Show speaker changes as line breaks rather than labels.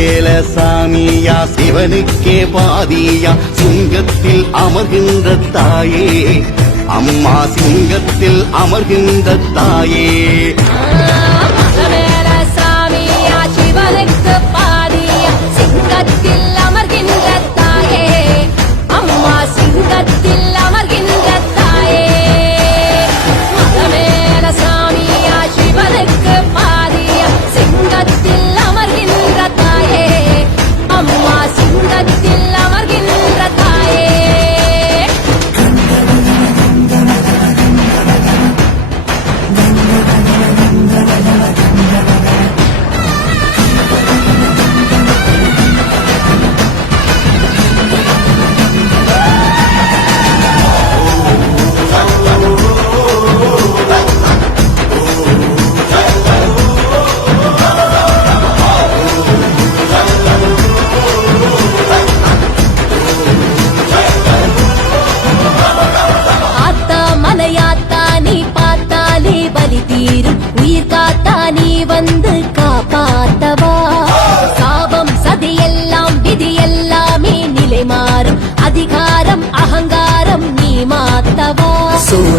வேல சாமியா சிவனுக்கே பாதியா சிங்கத்தில் அமர்கின்ற தாயே. அம்மா சிங்கத்தில் அமர்கின்ற தாயே.